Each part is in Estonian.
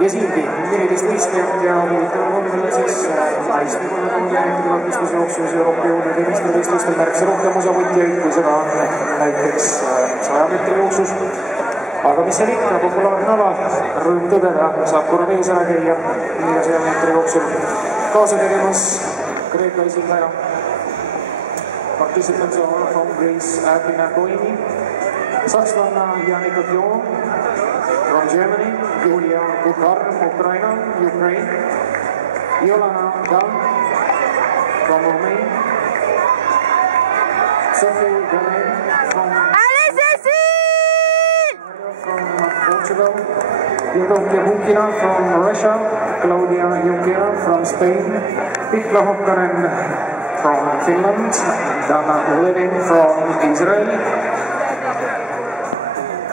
ja siingi 14 võistlejat ja mulle siis naiste kolmekümnes jooksus Euroopa jõudude meistrivõistlustel märksa rohkem osavõtjaid, kui seda on näiteks 100 meetri jooksus. aga mis seal ikka, populaarne ala, rõõm tõdeda, saab korra vees ära käia 400 meetri jooksul kaasa tegemas Kreeka esindaja. Participants are from Greece, Athena Koini, sakslanna Janika Kjoo, from Germany, Julia Kukhar, Ukraine, Yolana Gal, from Romania, Sophie Gamet from Portugal, Eudokia Bukina from Russia, Claudia Junckera from Spain, Tikla Hokkanen from Finland, Dana Levin from Israel,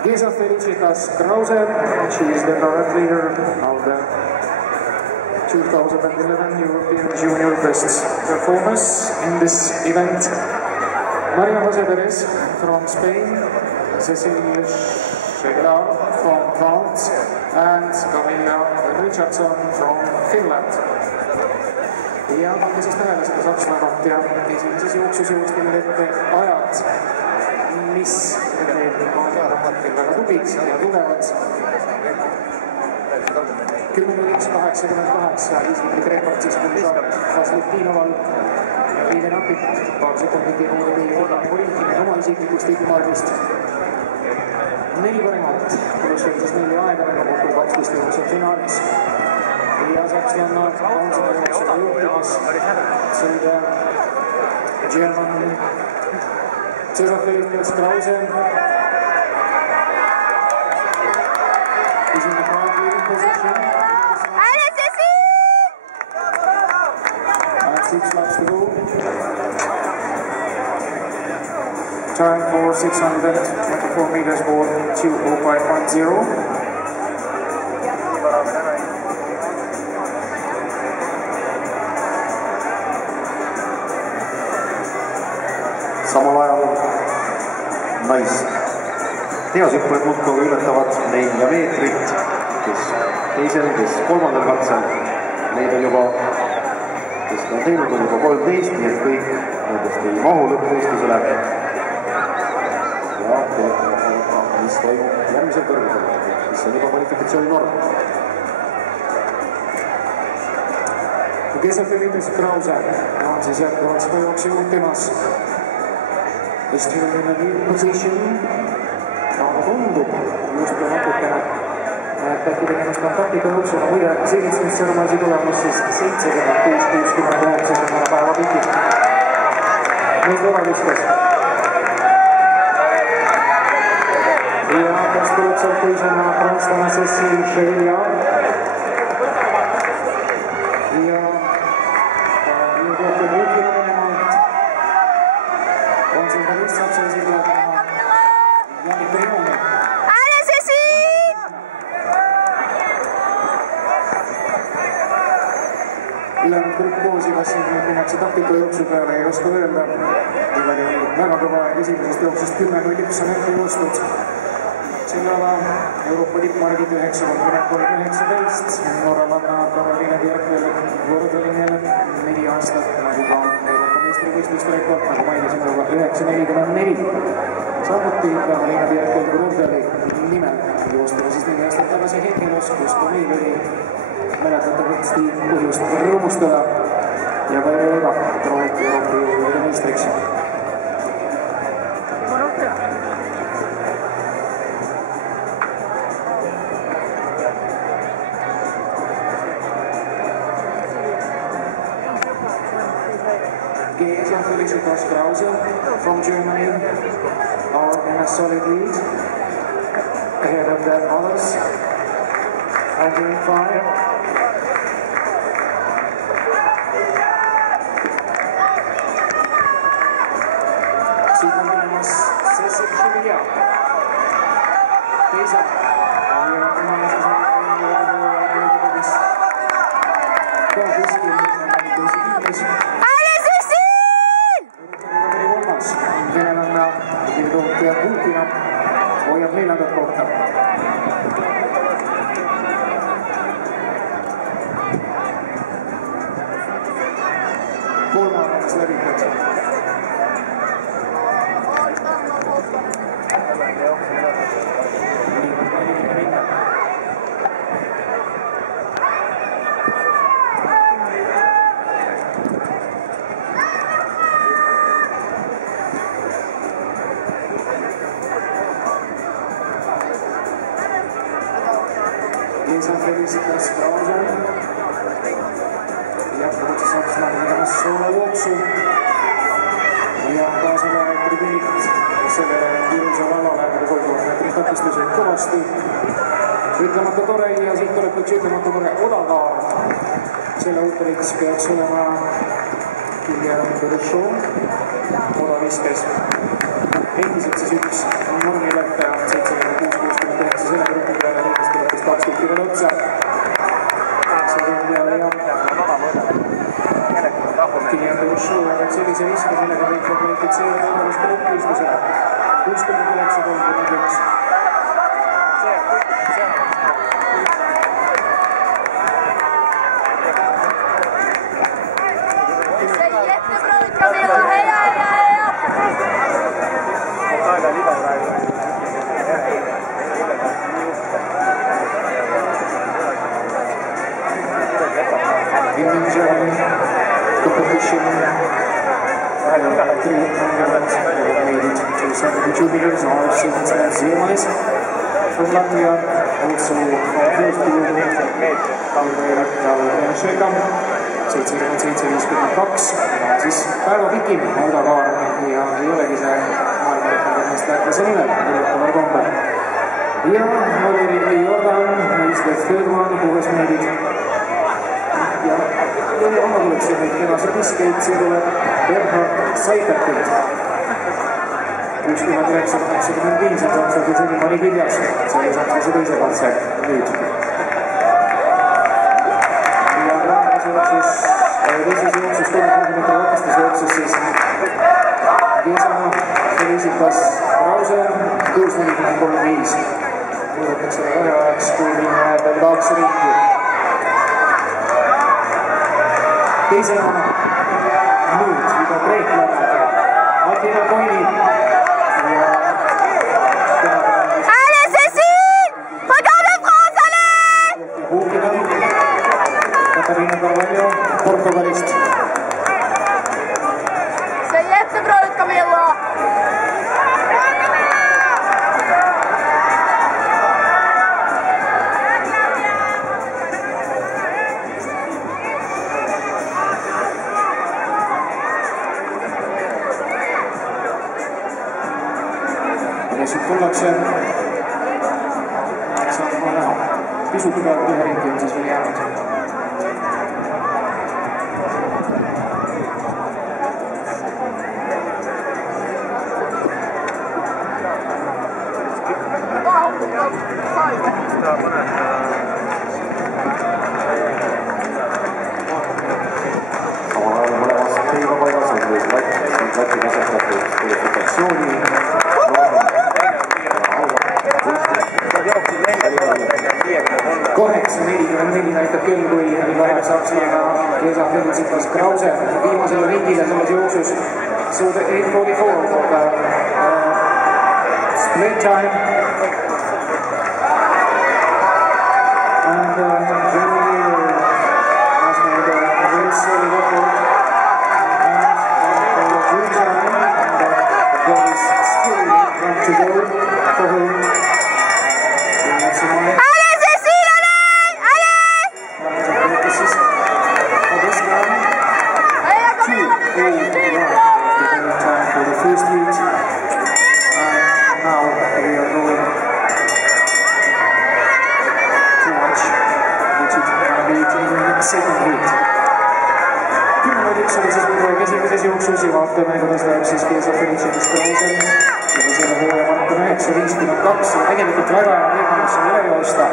Gesa Felicitas Krause, she is the direct leader of the 2011 European Junior Best Performance in this event, Maria Jose Perez from Spain, Cecilia Sheglar from France, and Camilla Richardson from Finland. ja pange siis tähele seda sakslannat ja esimeses jooksus jõudis teile ette ajad, mis need väga tublid ja tugevad. 10.88 isiklik rekord siis kui saab Vaslitinoval ja liide napilt paar sekundit jõuda poliitiline oma isiklikust tippmaadist. 4 parimat, pluss veel siis 4 aega, kokku 12 jõudseb finaalis. ja sakslanna on seda jooksega juhtimas sõide German Cesar Felicitas Krause. Is in the front leading position. And 6 laps to go. Time for 624 meters for 2:05.10. Samal ajal teasüppajad muudkui ületavad 4 meetrit, kes teisel, kes kolmandal katsel. Neid on juba, kes on teinud, on juba 13, nii et kõik nendest ei mahu lõppvõistlusele. Ja mis toimub järgmisel kõrgusel, mis on juba kvalifikatsiooni norm. Gesa Felicitas Krause on siis jätkuvalt seda jooksu juhtimas. Is still in the lead position. Aga tundub just kui natukene, et äkki tegemist kontaktiga jooksuna. Muide, selgitsemist sõnumaisi tulemas siis 76-69 päeva pikib. Mees võralistes. Ja kes tuleb sealt teisena prantslane Cécile Chevillard. Ja Eudokia Bukina Venemaalt. On siin ka lihtsalt see esindajad Janika Jooni. Ülejäänud kõik koosi, kas siin minnakse taktika jooksu peale, ei oska öelda. Igal juhul väga kõva esimesest jooksust 10.01 on ette joostud. Selle ala Euroopa tippmargid 9.19. Norralanna Karoliina Bjergvel võrdleline 4 aastat, nagu ka Euroopa meistrivõistluste rekord, nagu mainisin, 9.44. Samuti Karoliina Bjergvel võrdleli nimel joostama siis 4 aastat tagasi Hengelos, kus ka meil oli mäletatavasti põhjust rõõmustada ja ka Euroopa jõudude meistriks. Gesa Felicitas Krause from Germany are in a solid lead ahead of the others. Doing fine. Siit on tulemas Cécile Chevillard. Teisel. Ja tema siis ka kuskil teisi kiites. Venelane Eudokia Bukina hoiab 4. kohta. kolmandaks läbitud. Lisan felicitas Krause. Jätkuvalt sakslased tegemas soolo jooksu. Ja kaasalevad tribüünid sellele ilusale alale, nagu 30 meetrit takistusid kõvasti. Ütlemata tore ja siit tuleb üks ütlemata tore odakaar. Selle autoriks peaks olema Guillermo Berchon. Oda viskes endiselt siis üks normiületaja 76-69 selle grupi peale liigest lõpus 2 tükki veel otsa. Guillermo Berchon jääb sellise viske, sellega võib kvalifitseerida võimaluste lõppvõistlusele. 69-31. In Germany, competition made it to 72 meters, or 7 from Latvia, also from close to Šekam, 77-52, siis päeva pikim odakaar ja ei olegi see maailmarekordist lätlase nimel, üllataval kombel. Ja Valeri Jordan is the third one who has made it. Ja oma tuleks neid kenased viskeid, see tuleb Berhard Seifertilt. 69-85 on saanud senimaani viljas, see oli sakslase teise katse nüüd. Ja teises jooksus, 30 meetri vakastes jooksus siis Viesama felicitas Krause 6.45. Muudetakse vaheajaks, kui minna tahaks ringi. Teisena nüüd juba kreeklane Martina Koini. Allez Cécile! Regarde le France, allez! Katarina Carvalho Portugalist. See on jätteproovid, Camilla! Siit tullakse, saab kohe näha. Pisut ühe ringi on siis veel jäänud. Samal ajal mõlemas teiga paigas on nüüd Läti kasetatud kvalifikatsiooni. Koheks 44 näitab küll, kui vahe Saksamaga Gesa felicitas Krause viimasele ringile selles jooksus. So the 8:44 for the sprint time. And Germany has made a very solid effort. And for the good time, there is still room to go for her. Allez Cécile, allez! Allez! For the first heat, and now we are going to watch, which is going to be in the second heat. 10-1 oli siis muidugi esimeses jooksus ja vaatame, kuidas läheb siis Gesa felicitas Krausel. Juba selle hooaja mark on 9.52 ja tegelikult väga hea võimalus on üle joosta.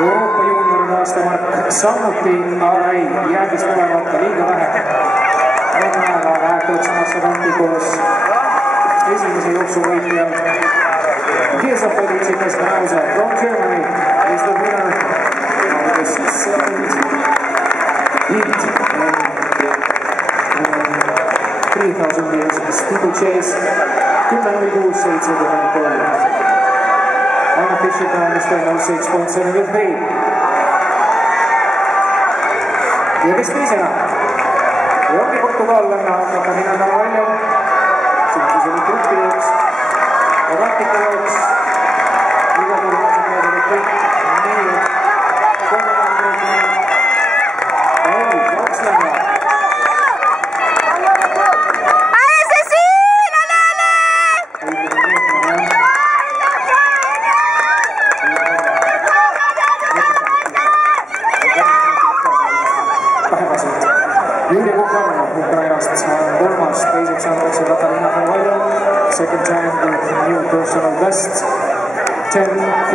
Euroopa juunioride aastamark samuti, aga ei, jäägist olemata liiga vähe. Aga läheb samasse kanti koos esimese jooksu võitja Kaiser from Germany is the winner of the second heat in 3000 meters steeplechase. 10.06.73. Unofficial time is 10.06.73. ja kes teisena? ja ongi portugaallanna Katarina Carvalho. See oli grupi jaoks ja praktika jaoks. Iga kord vaatame kõik nii. Julia Kukarno Ukrainast kolmas, teiseks antakse Katarina Carvalho, second time with new personal best 10.